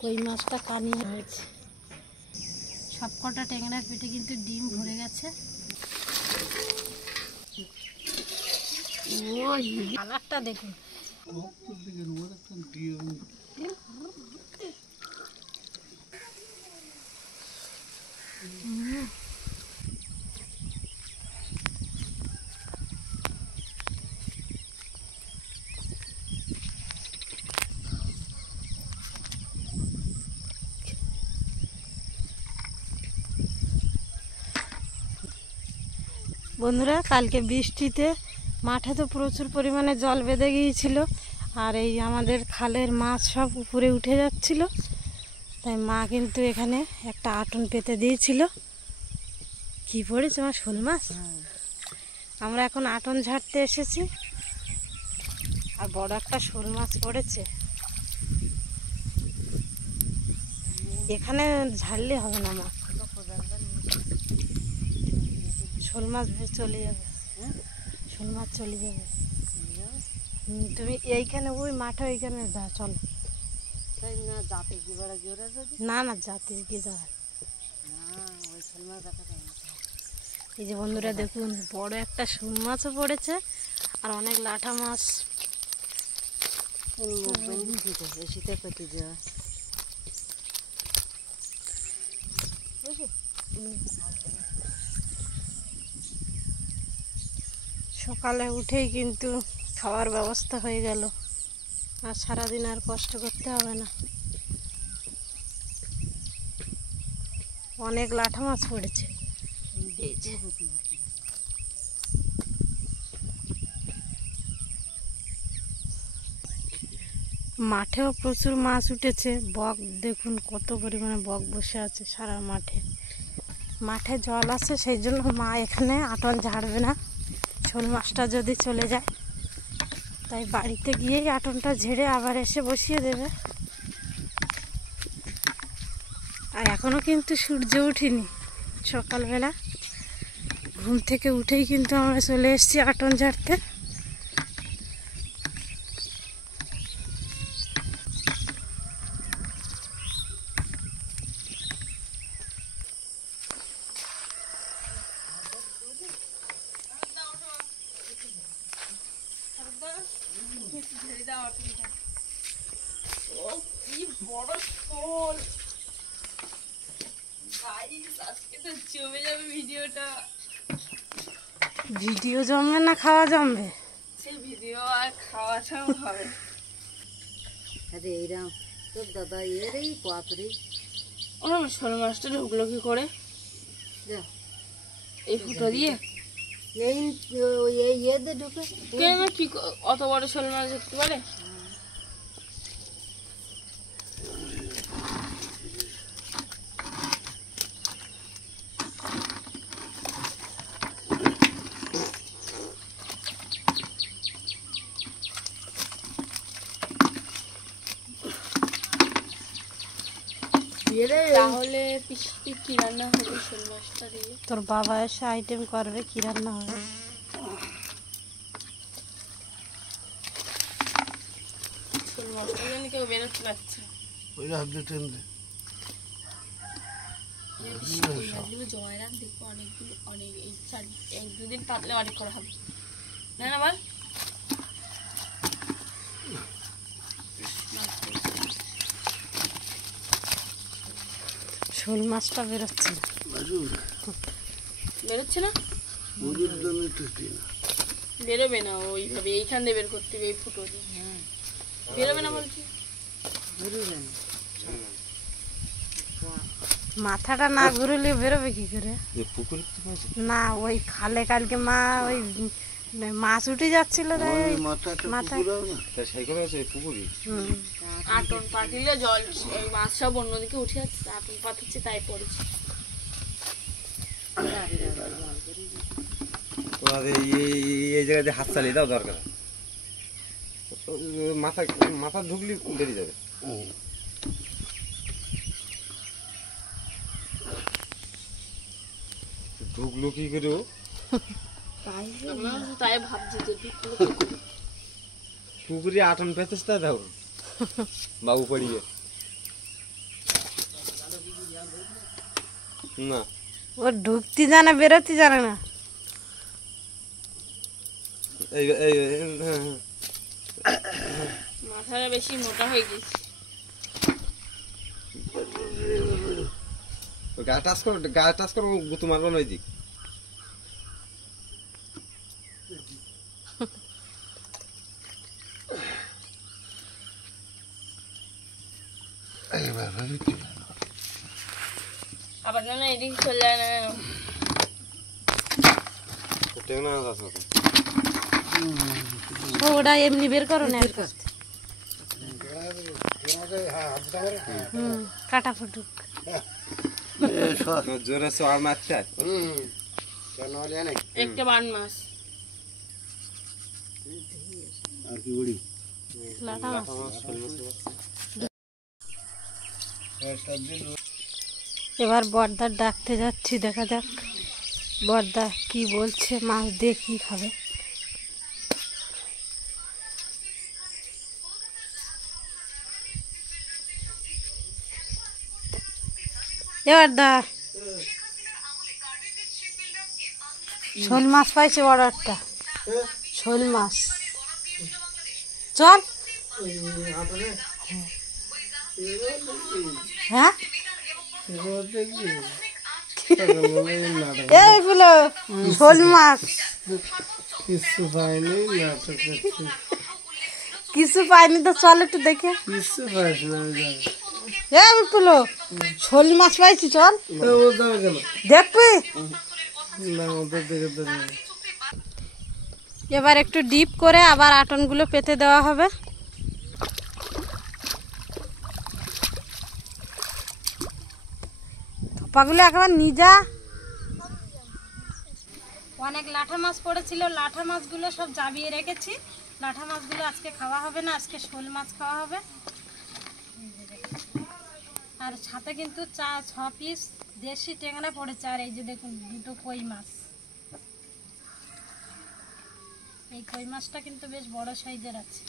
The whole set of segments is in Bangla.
কই মাছটা কানি হয়েছে। সবকটা ট্যাংরার পেটে কিন্তু ডিম ভরে গেছে। ওই কালারটা দেখুন। বন্ধুরা, কালকে বৃষ্টিতে মাঠে তো প্রচুর পরিমাণে জল বেঁধে গিয়েছিল, আর এই আমাদের খালের মাছ সব উপরে উঠে যাচ্ছিল। তাই মা কিন্তু এখানে একটা আটন পেতে দিয়েছিল। কি পড়েছে মা? শোল মাছ। আমরা এখন আটন ঝাড়তে এসেছি, আর বড় একটা শোল মাছ পড়েছে। এখানে ঝাড়লে হবে না মা, শোল মাছ চলে যাবে। শোল মাছ চলে যাবে। তুমি এইখানে ওই মাঠে ওইখানে যা, চলো। না না, জাতে গিয়ে যাবে। এই যে বন্ধুরা দেখুন, বড় একটা শোল মাছও পড়েছে, আর অনেক লাঠা মাছ। সকালে উঠেই কিন্তু খাওয়ার ব্যবস্থা হয়ে গেল, আর সারাদিন আর কষ্ট করতে হবে না। অনেক লাঠা মাছ পড়েছে। মাঠেও প্রচুর মাছ উঠেছে। বক দেখুন কত পরিমাণে বক বসে আছে সারা মাঠে। মাঠে জল আছে, সেই জন্য মা এখানে আটন ঝাড়বে না, শোল মাছটা যদি চলে যায়। তাই বাড়িতে গিয়েই আটনটা ঝেড়ে আবার এসে বসিয়ে দেবে। আর এখনও কিন্তু সূর্য উঠিনি। সকালবেলা ঘুম থেকে উঠেই কিন্তু আমরা চলে এসেছি আটন ঝাড়তে। ভিডিও জমবে না খাওয়া জমবে? ভিডিও আর খাওয়াটাও হবে। আরে এইরাম তোর দাদা এর এই পাতরি শোল মাছটা ঢুকলো কি করে? এই ফুটো দিয়ে এই ইয়েতে ঢুকে কি অত বড় শোল মাছ ঢুকতে পারে? তাহলে কি রান্না হবে শোল মাছটা দিয়ে? তোর বাবা এসে আইটেম করবে, কি রান্না হবে। শোল মাছটা যেন কেউ বেরোতে পারছে। জয়রাম দেখবো অনেকগুলো, অনেক এই 1-2 দিন পাতলে অনেক করা হবে না না বল। শোল মাছটা বেরোচ্ছে না, বেরোচ্ছে না, বেরোবে না ওইভাবে। এইখান দিয়ে বের করতে হবে, এই ফুটো দিয়ে বেরোবে না বলছি। মাথাটা না ঘুরলে বেরোবে কি করে? না, ওই খালে কালকে মা ওই মাছ উঠে যাচ্ছিল, আটন পাতিলে জল মাছ সব অন্যদিকে উঠে যাচ্ছে, আটন পাতাচ্ছে তাই পড়েছে। এই জায়গায় হাত চালিয়ে দাও, দরকার মাথা ঢুকলি বেরিয়ে যাবে। ঢুকলো কি করে? তাই ভাবছি যে পুকুরে আটন পেতেছ তা দাও বাবু পড়িয়ে। না ও ঢুকতে জানে বেরোতে জানে না। এই এই হ্যাঁ, হ্যাঁ। মাথাটা বেশি মোটা হয়ে গেছে। গা টাচ করো গুতু মারবো না ওই দিক। আবার না এদিকে চলে যায় না কেন? টেকনা আছে ও ওটা এমনি বের করো না এর কাছ থেকে। কাটা ফুটুক। জোরে সোয়ার মারছে। একটা বান মাছ। লাটা মাছ। এবার বড়দার ডাকতে যাচ্ছি, দেখা যাক বড়দা কি বলছে, মাছ দিয়ে কি খাবে। এবার দা শোল মাছ পাইছে বড় একটা, শোল মাছ। চল। হ্যাঁ এই ফুলো শোল মাছ কিছু পাইনি তো, চল একটু দেখে। এই ফুলো শোল মাছ পাইছি, চল দেখবি। এবার একটু ডিপ করে আবার আটনগুলো পেতে দেওয়া হবে। থোপাগুলো একেবারে নিজা। অনেক লাঠা মাছ পড়েছিল, লাঠা মাছগুলো সব জাবিয়ে রেখেছি। লাঠা মাছগুলো আজকে খাওয়া হবে না, আজকে শোল মাছ খাওয়া হবে। আর সাথে কিন্তু 6 পিস দেশি ট্যাংরা পড়েছে। আর এই যে দেখুন 2টো কই মাছ। এই কই মাছটা কিন্তু বেশ বড় সাইজের আছে।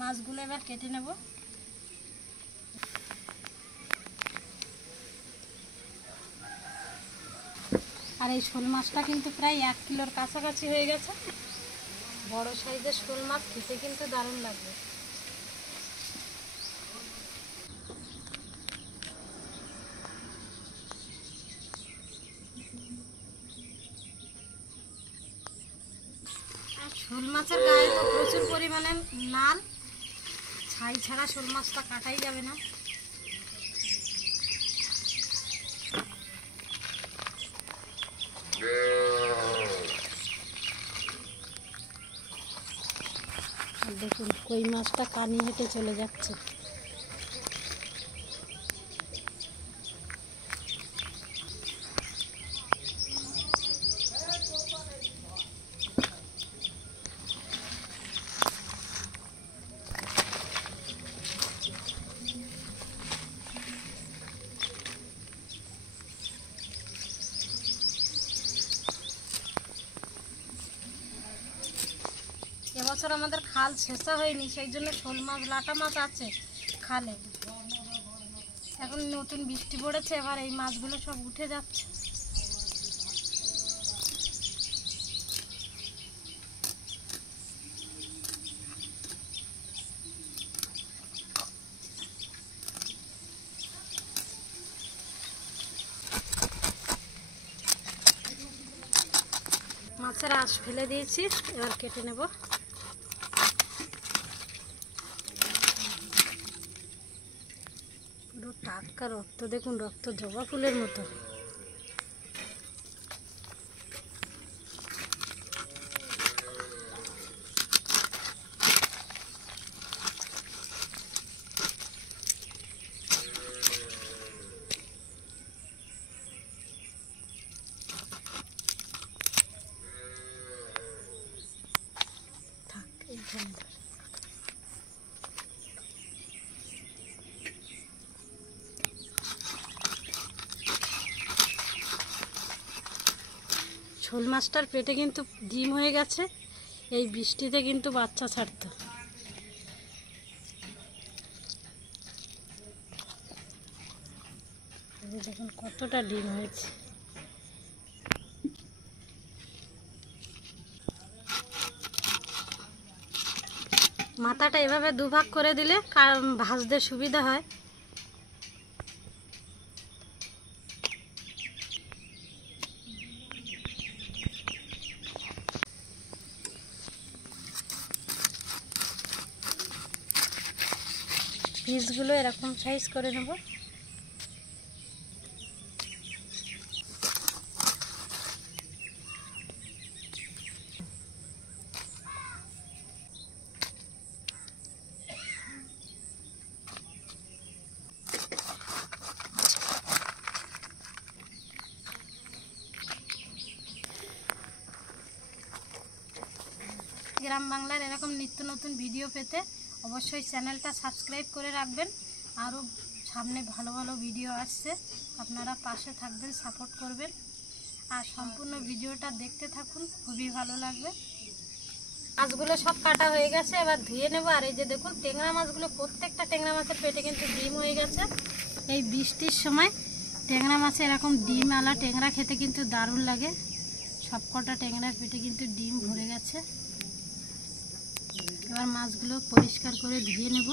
মাছগুলো এবার কেটে নেব। আর এই শোল মাছটা কিন্তু প্রায় 1 কিলোর কাছাকাছি হয়ে গেছে। বড় সাইজের শোল মাছ খেতে কিন্তু দারুণ লাগবে। শোল মাছের গায়ে তো প্রচুর পরিমাণে লাল, ছাই ছাড়া শোল মাছটা কাটাই যাবে না। দেখুন কই মাছটা কানি হেঁটে চলে যাচ্ছে। এবছর আমাদের খাল ছেঁচা হয়নি, সেই জন্য শোল মাছ লাটা মাছ আছে খালে। এখন নতুন বৃষ্টি পড়েছে, এবার এই মাছগুলো সব উঠে যাচ্ছে। মাছের আঁশ ফেলে দিয়েছি, এবার কেটে নেব। পুরো টাটকা রক্ত, দেখুন রক্ত জবা ফুলের মতো। থাক এইখানে ধর। শোল মাছটার পেটে কিন্তু ডিম হয়ে গেছে, এই বৃষ্টিতে কিন্তু বাচ্চা ছাড়তো। এই দেখুন কতটা ডিম হয়েছে। মাথাটা এভাবে দুভাগ করে দিলে ভাজতে সুবিধা হয়। পিসগুলো এরকম সাইজ করে নেব। গ্রাম বাংলার এরকম নিত্য নতুন ভিডিও পেতে অবশ্যই চ্যানেলটা সাবস্ক্রাইব করে রাখবেন। আরও সামনে ভালো ভালো ভিডিও আসছে, আপনারা পাশে থাকবেন, সাপোর্ট করবেন। আর সম্পূর্ণ ভিডিওটা দেখতে থাকুন, খুবই ভালো লাগবে। মাছগুলো সব কাটা হয়ে গেছে, এবার ধুয়ে নেব। আর এই যে দেখুন ট্যাংরা মাছগুলো, প্রত্যেকটা ট্যাংরা মাছের পেটে কিন্তু ডিম হয়ে গেছে। এই বৃষ্টির সময় ট্যাংরা মাছে এরকম ডিম আলা ট্যাংরা খেতে কিন্তু দারুণ লাগে। সবকটা ট্যাংরার পেটে কিন্তু ডিম ভরে গেছে। এবার মাছগুলো পরিষ্কার করে ধুয়ে নেব।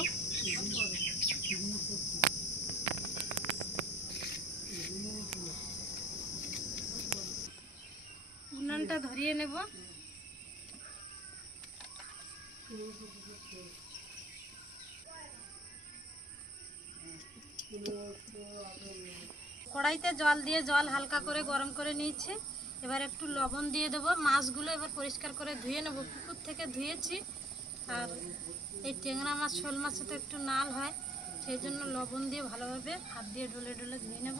উনুনটা ধরিয়ে নেব। কড়াইতে জল দিয়ে জল হালকা করে গরম করে নিয়েছি। এবার একটু লবণ দিয়ে দেবো। মাছগুলো এবার পরিষ্কার করে ধুয়ে নেব, পুকুর থেকে ধুয়েছি। আর এই ট্যাংরা মাছ শোল মাছে তো একটু নাল হয়, সেই জন্য লবণ দিয়ে ভালোভাবে হাত দিয়ে ডলে ডলে ধুয়ে নেব।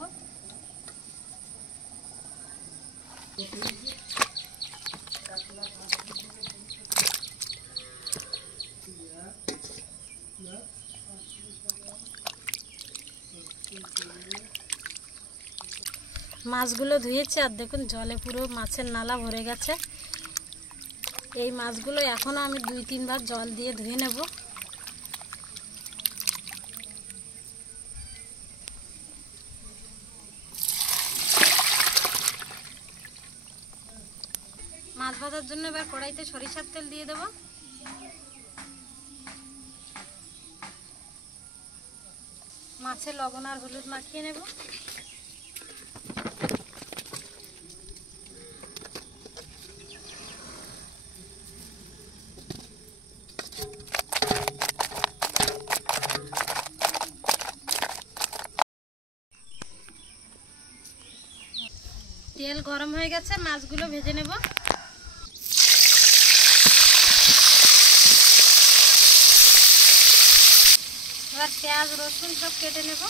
মাছগুলো ধুয়েছি, আর দেখুন জলে পুরো মাছের নালা ভরে গেছে। এই মাছগুলো এখনও আমি 2-3 বার জল দিয়ে ধুয়ে নেব। মাছ ভাজার জন্য এবার কড়াইতে সরিষার তেল দিয়ে দেব। মাছে লবণ আর হলুদ মাখিয়ে নেব। তেল গরম হয়ে গেছে, মাছগুলো ভেজে নেব। এবার পেঁয়াজ রসুন সব কেটে নেব।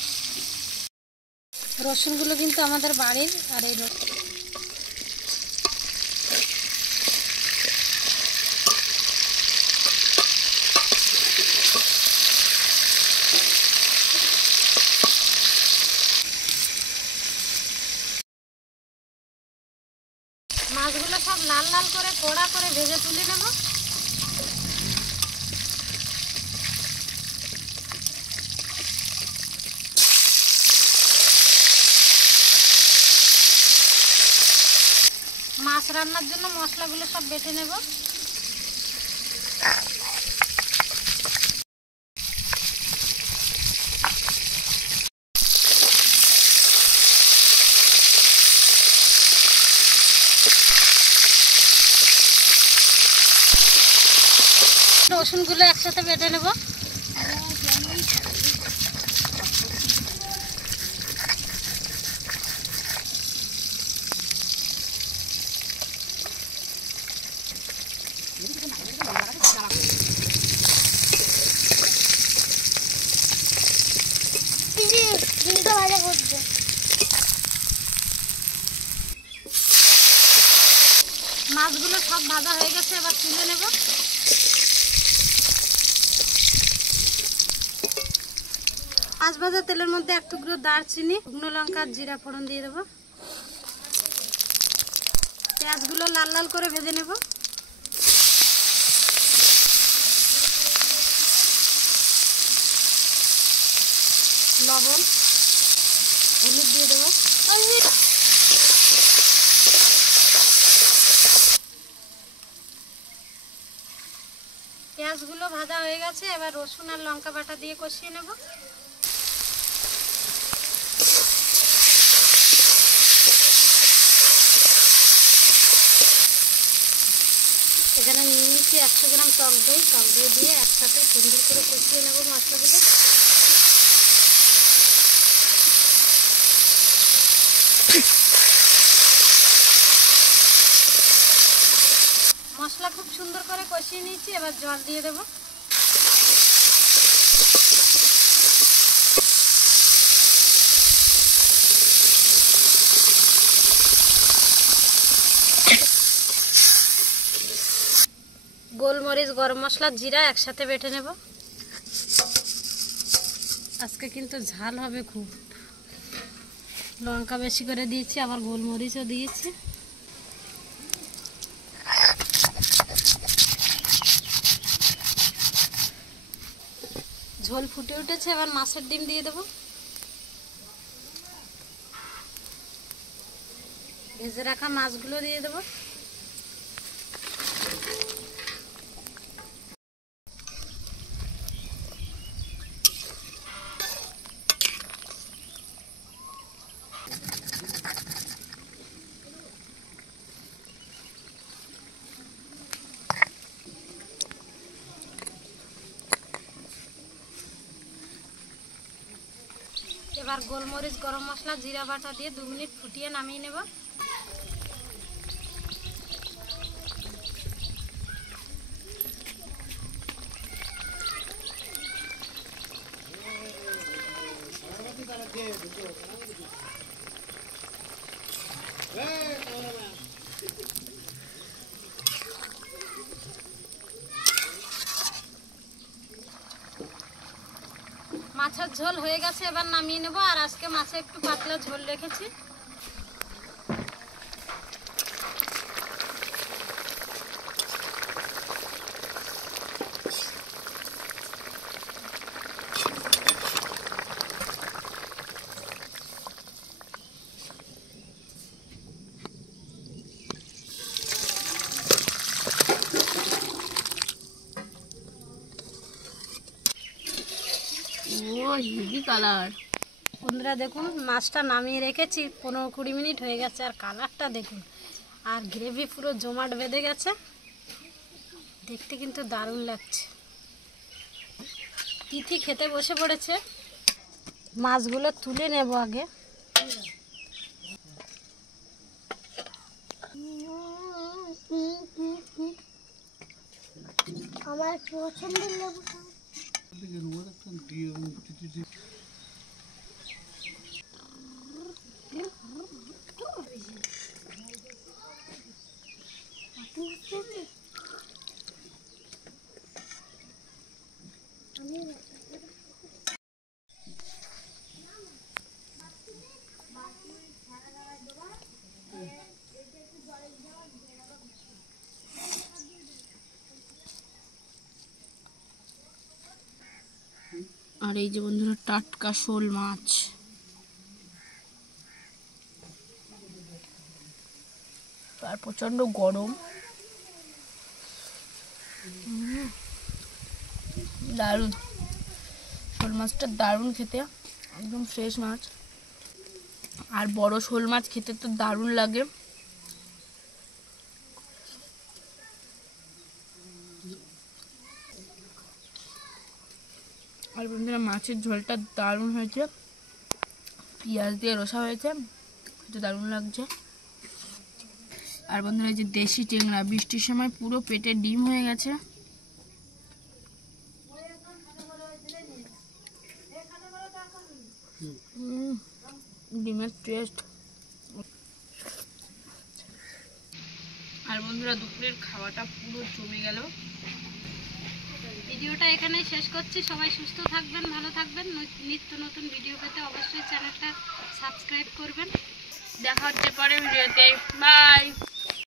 রসুনগুলো কিন্তু আমাদের বাড়ির। আর এই মাছগুলো সব লাল লাল করে কড়া করে ভেজে তুলে নেব। মাছ রান্নার জন্য মশলাগুলো সব বেটে নেব। রসুনগুলো একসাথে বেটে নেব। মাছগুলো সব ভাজা হয়ে গেছে, এবার তুলে নেব। মাছ ভাজা তেলের মধ্যে এক টুকরো দারচিনি, শুকনো লঙ্কা, জিরা ফোড়ন দিয়ে দেবো। পেঁয়াজগুলো লাল লাল করে ভেজে নেব। লবণ, হলুদ দিয়ে দেবো। পেঁয়াজগুলো ভাজা হয়ে গেছে, এবার রসুন আর লঙ্কা বাটা দিয়ে কষিয়ে নেব। এখানে নিয়ে নিচ্ছি 100 গ্রাম টক দই দিয়ে একসাথে সুন্দর করে কষিয়ে নেব মশলাগুলো। মশলা খুব সুন্দর করে কষিয়ে নিয়েছি, এবার জল দিয়ে দেব। গোলমরিচ, গরম মশলা, জিরা একসাথে বেটে নেব। আজকে কিন্তু ঝাল হবে খুব, লঙ্কা বেশি করে দিয়েছি, আবার গোলমরিচও দিয়েছি। ঝোল ফুটে উঠেছে, এবার মাছের ডিম দিয়ে দেব। ভেজে রাখা মাছগুলো দিয়ে দেব। এবার গোলমরিচ, গরম মশলা, জিরা বাটা দিয়ে 2 মিনিট ফুটিয়ে নামিয়ে নেব। মাছের ঝোল হয়ে গেছে, এবার নামিয়ে নেব। আর আজকে মাছে একটু পাতলা ঝোল রেখেছি। Heavy colour. বন্ধুরা দেখুন, মাছটা নামিয়ে রেখেছি, 15-20 মিনিট হয়ে গেছে, আর কালারটা দেখুন, আর গ্রেভি পুরো জমাট বেঁধে গেছে, দেখতে কিন্তু দারুণ লাগছে। তিথি খেতে বসে পড়েছে। মাছগুলো তুলে নেব আগে। আমার পছন্দের লেবুটা আর এই যে বন্ধুরা টাটকা শোল মাছ। আর প্রচন্ড গরম, দারুণ। শোল মাছটা দারুণ খেতে, একদম ফ্রেশ মাছ। আর বড় শোল মাছ খেতে তো দারুণ লাগে। আর বন্ধুরা মাছের ঝোলটা দারুণ হয়েছে, পেঁয়াজ দিয়ে রসা হয়েছে, খেতে দারুণ লাগছে। আর বন্ধুরা এই যে দেশি টেংরা, বৃষ্টির সময় পুরো পেটে ডিম হয়ে গেছে। ডিমের টেস্ট। আর বন্ধুরা দুপুরের খাওয়াটা পুরো জমে গেল। ভিডিওটা এখানেই শেষ করছি। সবাই সুস্থ থাকবেন, ভালো থাকবেন। নিত্য নতুন ভিডিও পেতে অবশ্যই চ্যানেলটা সাবস্ক্রাইব করবেন। দেখা হচ্ছে পরের ভিডিওতে। বাই।